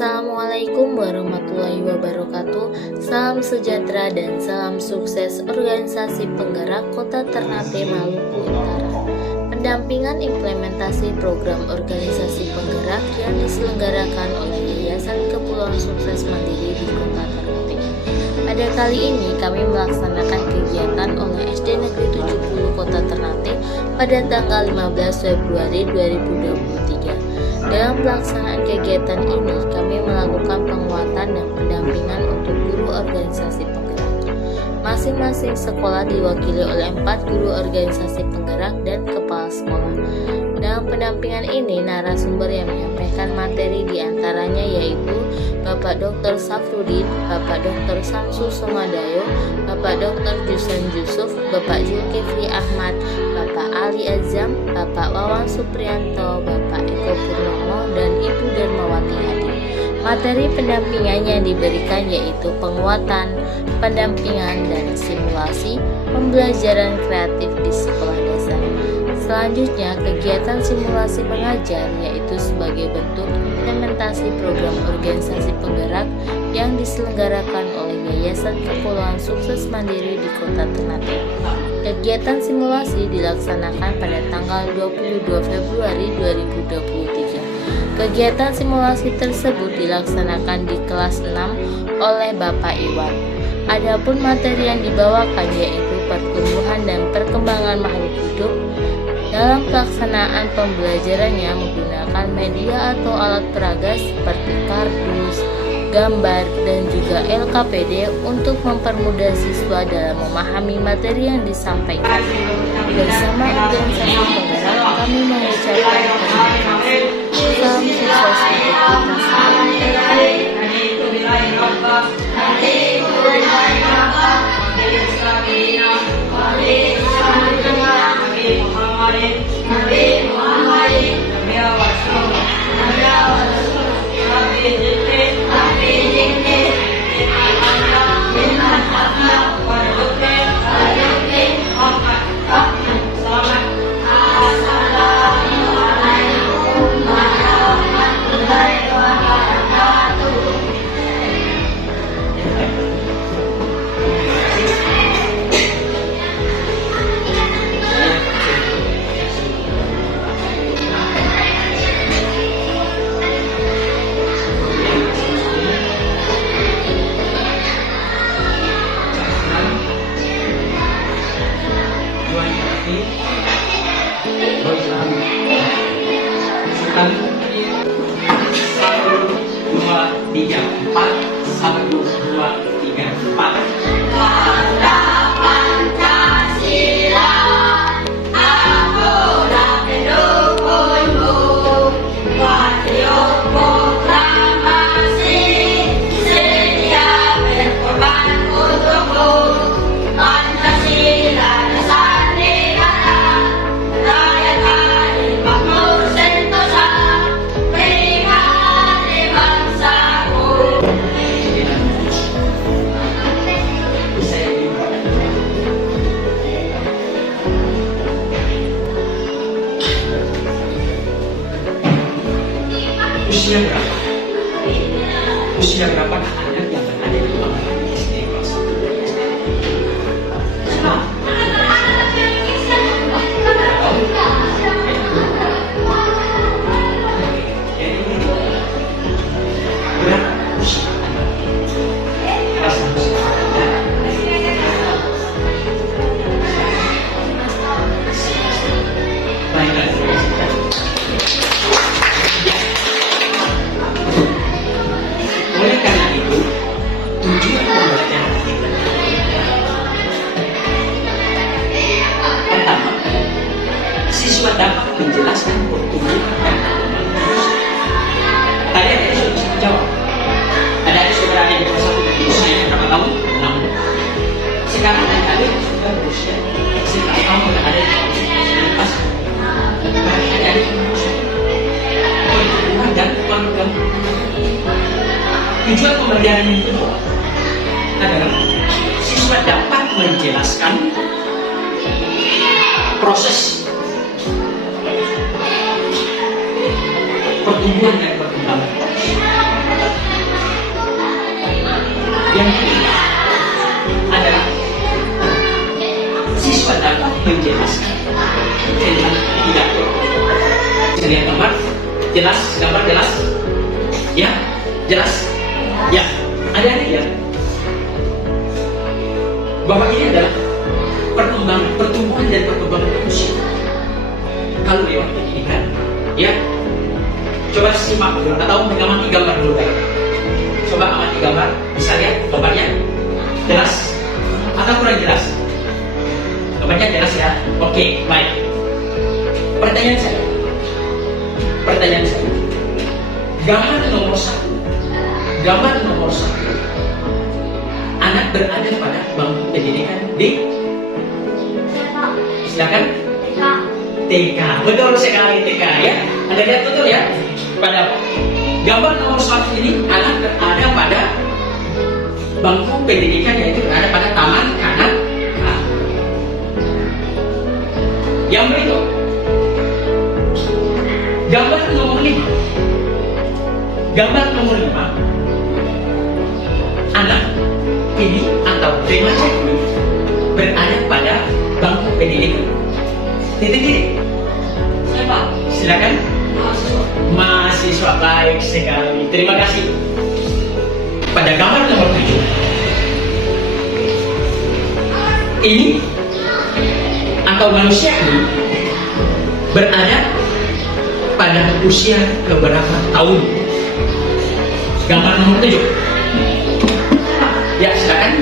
Assalamualaikum warahmatullahi wabarakatuh. Salam sejahtera dan salam sukses organisasi penggerak Kota Ternate Maluku Utara. Pendampingan implementasi program organisasi penggerak yang diselenggarakan oleh Yayasan Kepulauan Sukses Mandiri di Kota Ternate. Pada kali ini kami melaksanakan kegiatan oleh SD Negeri 70 Kota Ternate pada tanggal 15 Februari 2023. Dalam pelaksanaan kegiatan ini, kami melakukan penguatan dan pendampingan untuk guru organisasi penggerak. Masing-masing sekolah diwakili oleh 4 guru organisasi penggerak dan kepala sekolah. Dalam pendampingan ini, narasumber yang menyampaikan materi diantaranya yaitu Bapak Dr. Safrudin, Bapak Dr. Samsu Somadayo, Bapak Dr. Jusan Yusuf, Bapak Zulkifli Ahmad, Bapak Ali Azam, Bapak Wawan Suprianto, Bapak Eko Purnomo, dan Ibu Darmawati Hadi. Materi pendampingan yang diberikan yaitu penguatan, pendampingan, dan simulasi pembelajaran kreatif di sekolah dasar. Selanjutnya, kegiatan simulasi mengajar yaitu sebagai bentuk implementasi program organisasi penggerak yang diselenggarakan oleh Yayasan Kepulauan Sukses Mandiri di Kota Ternate. Kegiatan simulasi dilaksanakan pada tanggal 22 Februari 2023. Kegiatan simulasi tersebut dilaksanakan di kelas 6 oleh Bapak Iwan. Adapun materi yang dibawakan yaitu pertumbuhan dan perkembangan makhluk hidup. Dalam pelaksanaan pembelajarannya menggunakan media atau alat peraga seperti kardus, gambar, dan juga LKPD untuk mempermudah siswa dalam memahami materi yang disampaikan. Bersama organisasi penggerak, kami mengucapkan terima kasih. Salam sukses untuk usia berapa anak yang berada di ruang SD kelas 6. Tujuan pembelajaran yang kedua adalah siswa dapat menjelaskan proses pertumbuhan dan perkembangan lihat gambar? Jelas? Gambar jelas? Ya? Jelas? Ya? Adik-adik ya? Bahwa ini adalah pertumbuhan dan perkembangan manusia. Kalau lewat pendidikan, ya, coba simak dulu atau mengamati gambar dulu baik. Coba amati gambar, bisa lihat gambarnya jelas atau kurang jelas? Gambarnya jelas ya. Oke, baik. Pertanyaan saya, gambar nomor satu, anak berada pada bangku pendidikan di, silakan. TK, betul sekali TK ya. Anda lihat betul ya. Pada gambar nomor 1 ini anak berada pada bangku pendidikan, yaitu berada pada taman kanak-kanak. Yang berikut, gambar nomor 5. Gambar nomor 5, anak ini atau remaja ini berada pada bangku pendidikan. Titik-titik. Siapa? Silakan. Mahasiswa, baik sekali. Terima kasih. Pada gambar nomor 7, ini atau manusia ini berada pada usia keberapa tahun? Gambar nomor 7. Ya, silakan.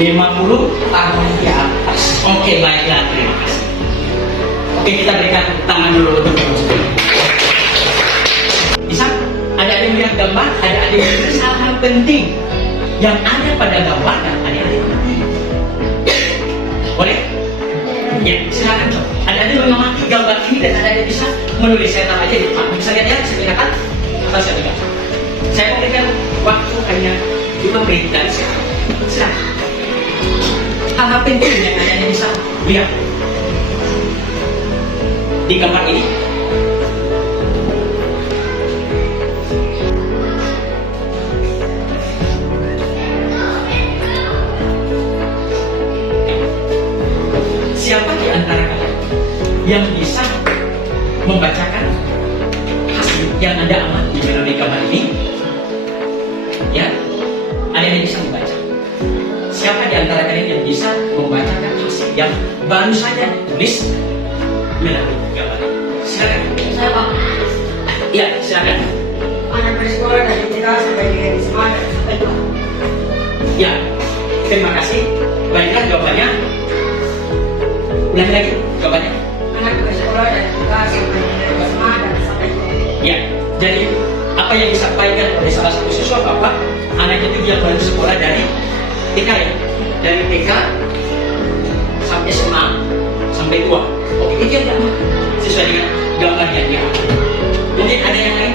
50 tahun di atas. Oke, baiklah, terima kasih. Oke, kita berikan tangan dulu untuk teman-teman. Bisa? Ada melihat gambar? Ada melihat hal penting yang ada pada gambar dan adik-adik mengerti. Boleh? Ya, silakan coba. Ada mengamati gambar ini dan ada bisa menulis. Saya tahu aja di depan. Bisa lihat ya, saya berikan atau saya berikan. Saya berikan waktu hanya 5 menit dari sekarang. Silakan. Hal-hal penting yang ada bisa lihat di gambar ini. Siapa di antara kalian yang bisa membacakan hasil yang Anda amati melalui gambar ini? Ya, ada yang bisa membaca. Siapa di antara kalian yang bisa membacakan hasil yang baru saja ditulis melalui gambar ini? Silakan. Saya Pak. Ya, silakan. Anak bersekolah dari TK sampai dengan SMA dan sampai tua. Ya, terima kasih. Baiklah jawabannya. Ulangi lagi jawabannya. Anak bersekolah dari TK sampai dengan SMA dan sampai tua. Ya, jadi apa yang disampaikan oleh salah satu siswa Bapak, anak itu dia baru sekolah dari TK ya, dari TK sampai SMA sampai tua. Oke, itu yang sesuai dengan gambar yang dia. Mungkin ada yang lain?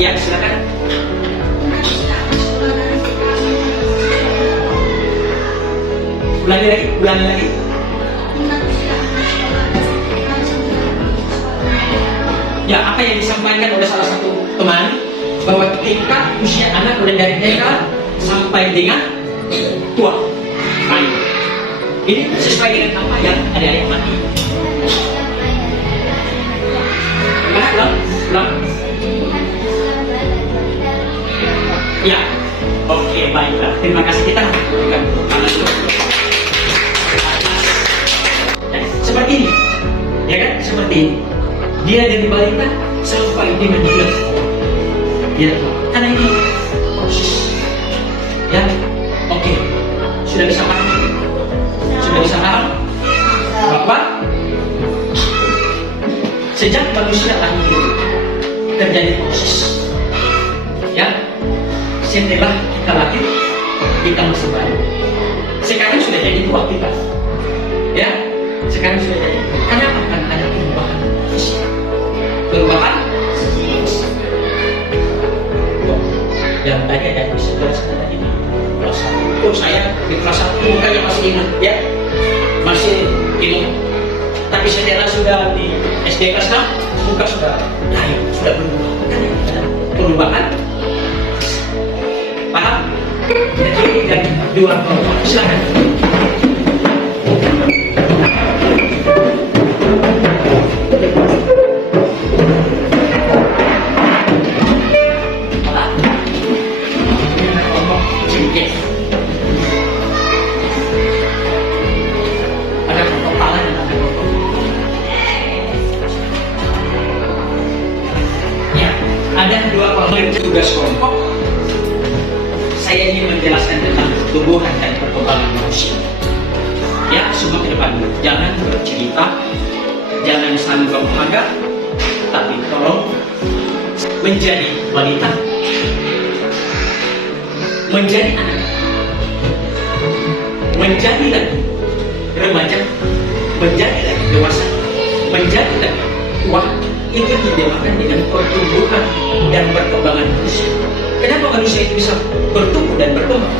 Ya, silakan. Ulangi lagi. Ya, apa yang disampaikan oleh salah satu teman bahwa tingkat usia anak mulai dari TK sampai dengan tua. Baik. Ini sesuai dengan apa yang ada yang mati. Mana ulang? Ya, oke, baiklah. Terima kasih, kita berikan tangan dulu. Seperti ini, ya kan? Seperti ini. Dia dari balita sampai dia meninggal. Ya, karena ini proses. Ya, oke. Sudah bisa paham? Sudah bisa paham? Bapak, sejak manusia lahir itu terjadi proses. Ya, setelah kita lahir, kita masih baru. Sekarang sudah jadi tua kita. Ya, sekarang sudah jadi. Kenapa? Karena ada perubahan fisik. Perubahan yang tadi ada di sebelah sana tadi di kelas 1. Saya di kelas 1 mukanya masih ingat ya, masih ingat. Tapi setelah sudah di SD kelas 6 muka sudah lain, sudah berubah. Makanya ada perubahan. Paham? Jadi dari dua perubahan. Silakan. ada dua komponen tugas kelompok. Saya ingin menjelaskan tentang pertumbuhan dan perkembangan manusia. Ya, semua ke depan. Jangan bercerita, jangan sanggup menganggap, tapi tolong menjadi wanita, menjadi anak, menjadi lagi remaja, menjadi lagi dewasa, menjadi lagi tua. Itu dinamakan dengan pertumbuhan dan perkembangan manusia. Kenapa manusia itu bisa bertumbuh dan berkembang?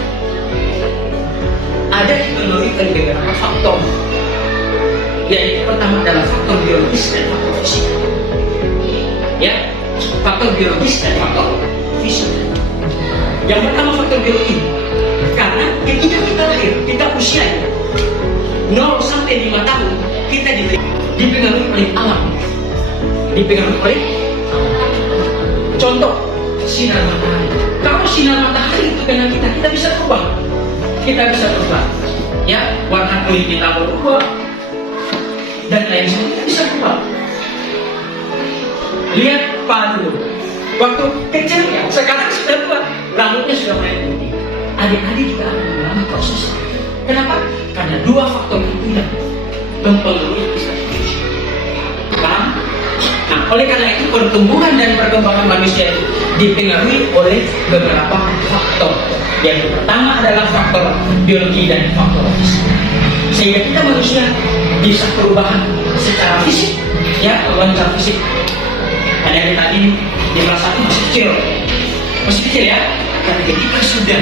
Ada dipengaruhi oleh beberapa faktor. Yaitu pertama adalah faktor biologis dan faktor fisik. Ya, faktor biologis dan faktor fisik. Yang pertama faktor biologi. Karena ketika kita lahir, kita usia 0 sampai 5 tahun, kita dipengaruhi oleh alam. Dipengaruhi oleh contoh sinar matahari. Kalau sinar matahari itu kena kita bisa berubah. Kita bisa berubah. Ya, warna kulit kita berubah dan lain sebagainya, kita bisa berubah. Lihat Pak dulu, waktu kecil ya, sekarang sudah tua, rambutnya sudah mulai putih. Adik-adik juga akan mengalami proses. Kenapa? Karena dua faktor itu yang mempengaruhi kita. Paham? Nah, oleh karena itu pertumbuhan dan perkembangan manusia itu dipengaruhi oleh beberapa faktor. Yang pertama adalah faktor biologi dan faktor fisik. Sehingga kita manusia bisa perubahan secara fisik, ya, perubahan secara fisik. Ada yang tadi di kelas 1 masih kecil ya. Tapi ketika sudah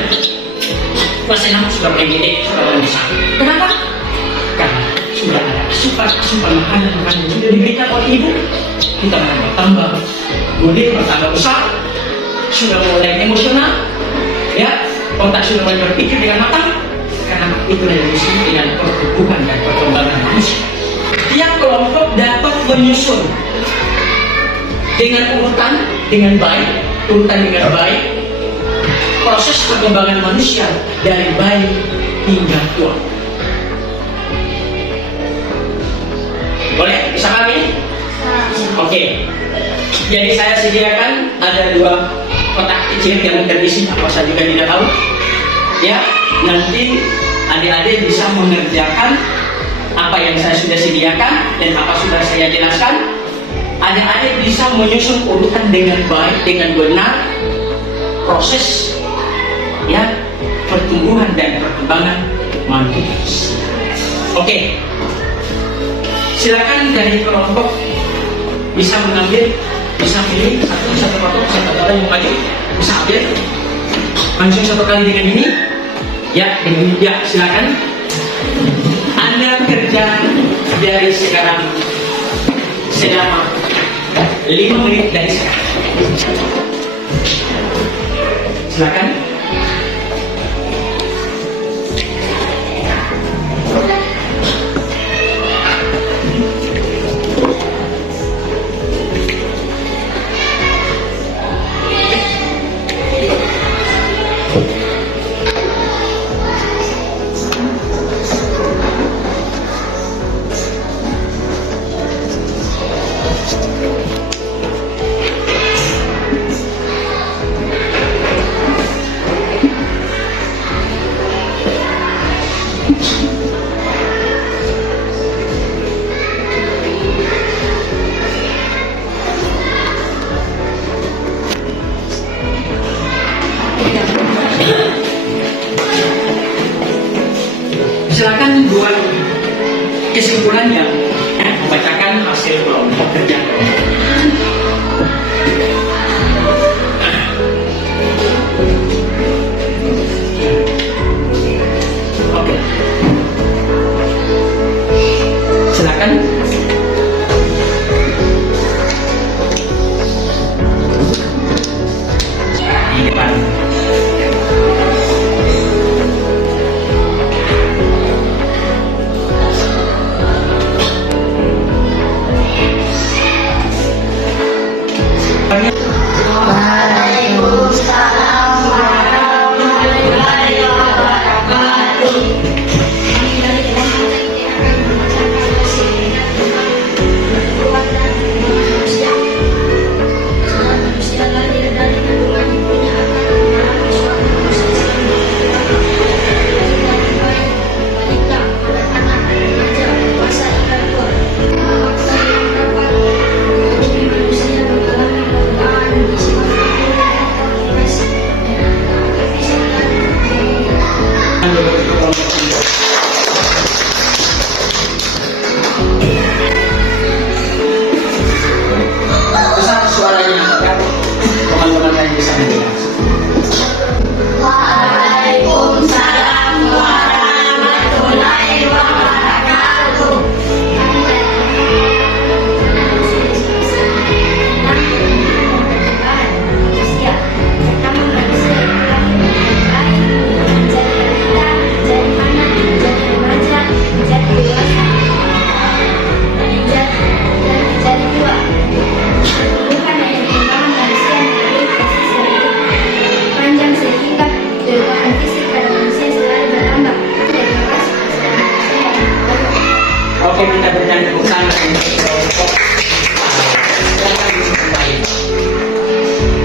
kelas 6 sudah mulai gede, sudah mulai besar. Kenapa? Karena sudah ada asupan makanan yang sudah diberikan oleh ibu. Kita mulai bertambah gede, bertambah besar, sudah mulai emosional, ya, otak sudah mulai berpikir dengan matang. Karena itu yang disebut dengan pertumbuhan dan perkembangan manusia. Tiap kelompok dapat menyusun dengan urutan dengan baik, proses perkembangan manusia dari bayi hingga tua. Boleh? Bisa kami? Oke. Jadi saya sediakan ada 2 kotak kecil yang terisi apa saja juga tidak tahu. Ya, nanti adik-adik bisa mengerjakan apa yang saya sudah sediakan dan apa sudah saya jelaskan. Adik-adik bisa menyusun urutan dengan baik, dengan benar proses, ya, pertumbuhan dan perkembangan manusia. Oke. Silakan dari kelompok bisa mengambil, bisa pilih satu foto, satu yang lagi bisa ambil langsung satu kali dengan ini. Ya, dengan ini. Ya, silakan. Anda kerja dari sekarang selama 5 menit dari sekarang. Silakan.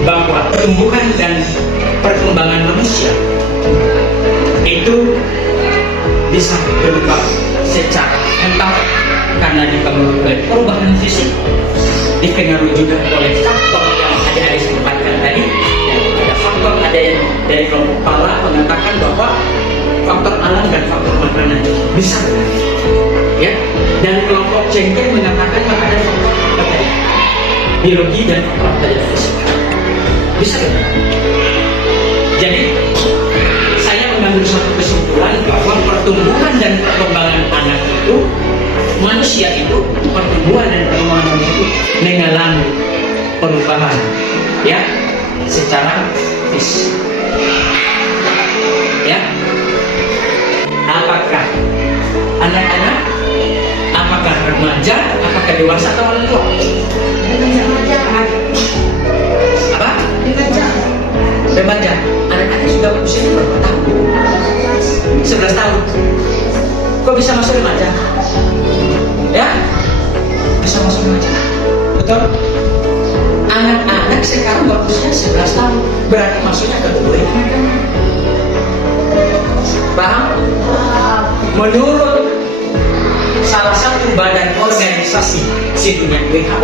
bahwa pertumbuhan dan perkembangan manusia itu bisa berubah secara mental karena dipengaruhi oleh perubahan fisik, dipengaruhi juga oleh faktor yang adik-adik sampaikan tadi. Dan ada faktor, ada yang dari kelompok pala mengatakan bahwa faktor alam dan faktor makanan bisa, ya. Dan kelompok cengkeh mengatakan bahwa ada faktor biologi dan faktor fisik bisa, kan? Jadi saya mengambil suatu kesimpulan bahwa pertumbuhan dan perkembangan anak itu, manusia itu, pertumbuhan dan perkembangan manusia itu mengalami perubahan, ya, secara fisik, ya. Apakah anak-anak, apakah remaja, apakah dewasa atau orang tua? Apa? Remaja. Anak-anak sudah usia berapa tahun? 11 tahun. Kok bisa masuk remaja? Ya? Bisa masuk remaja. Betul? Anak-anak sekarang usia 11 tahun. Berarti masuknya ke dulu, ya? Paham? Menurut salah satu badan organisasi sedunia WHO,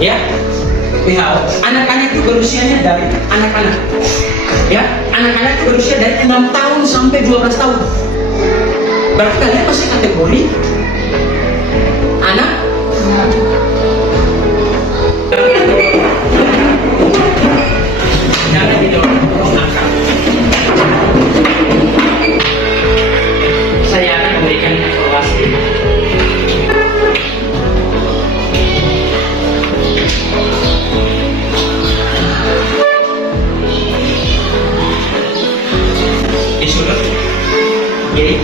ya, WHO, anak-anak itu berusianya dari anak-anak, ya, anak-anak itu berusia dari 6 tahun sampai 12 tahun. Berarti kalian masih kategori anak. Jangan didorong akal. Saya akan memberikan informasi. Di sudut kiri.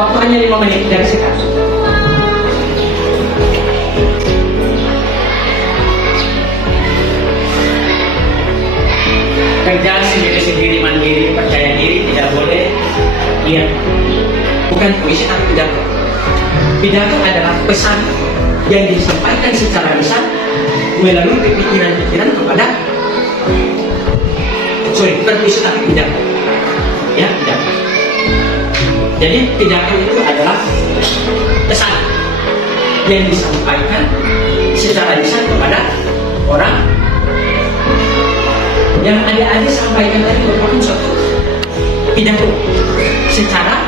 Waktu hanya 5 menit dari sekarang. Kerja sendiri-sendiri, mandiri, percaya diri, tidak boleh lihat. Bukan puisi tapi pidato. Pidato adalah pesan yang disampaikan secara lisan melalui pikiran-pikiran kepada, bukan puisi tapi pidato, ya, pidato. Jadi pidato itu adalah pesan yang disampaikan secara lisan kepada orang. Yang adik-adik sampaikan tadi merupakan suatu pidato secara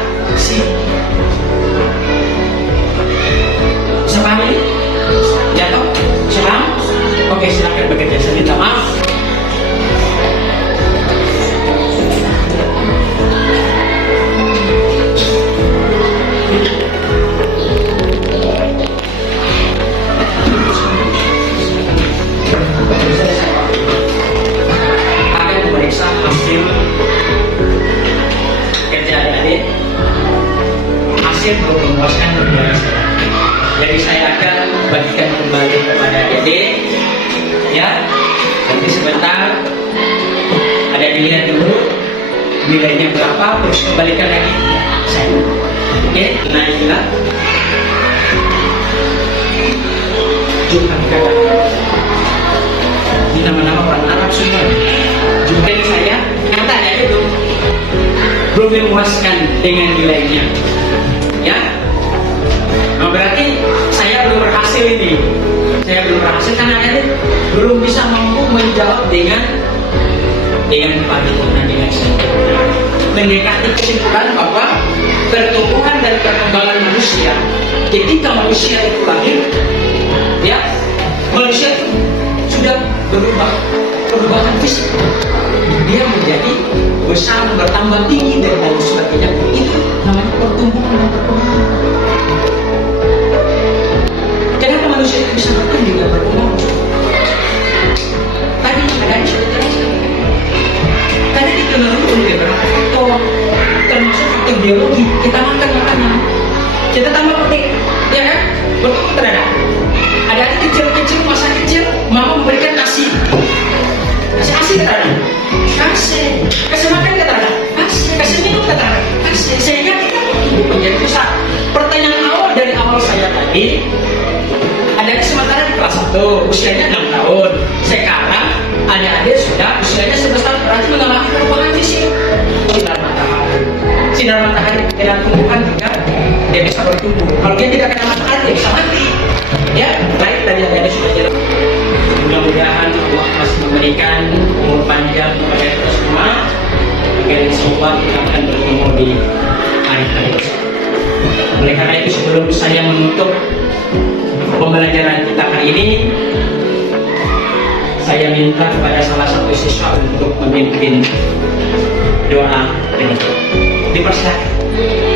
sepaham ini? Jatuh? Sepaham? Oke, silakan bekerja. Saya minta maaf. Akan memeriksa hasil kerja adik-adik, hasil belum memuaskan kepada saya. Jadi saya akan bagikan kembali kepada adik-adik, ya. Nanti sebentar ada dilihat dulu nilainya berapa, terus kembalikan lagi saya. Oke, naiklah. Tuhan kata ini nama-nama orang Arab semua. Juga saya kata adik belum memuaskan dengan nilainya, ya. Nah, berarti saya belum berhasil ini. Saya belum berhasil karena adik belum bisa mampu menjawab dengan paripurna, dengan sempurna, mendekati kesimpulan bahwa pertumbuhan dan perkembangan manusia ketika manusia itu lahir, ya, manusia itu sudah berubah, perubahan fisik. Dia menjadi besar, bertambah tinggi dan lain sebagainya. Itu namanya pertumbuhan dan perkembangan. Kenapa manusia itu bisa bertumbuh dan berkembang? Tadi ada cerita. Tadi dikenalkan oleh beberapa faktor, termasuk faktor biologi. Kita makan makanan, kita tambah protein, ya kan? Betul tidak? Ada kecil-kecil, masa kecil, mama memberikan nasi. Kasih asi tidak? Kasih makan tidak? bertumbuh. Kalau dia tidak kena matahari, dia bisa mati. Ya, baik tadi ada sudah jelas. Mudah-mudahan Allah masih memberikan umur panjang kepada kita semua. Agar insya kita akan bertemu di hari-hari esok. Oleh karena itu sebelum saya menutup pembelajaran kita hari ini, saya minta kepada salah satu siswa untuk memimpin doa penutup. Dipersilakan.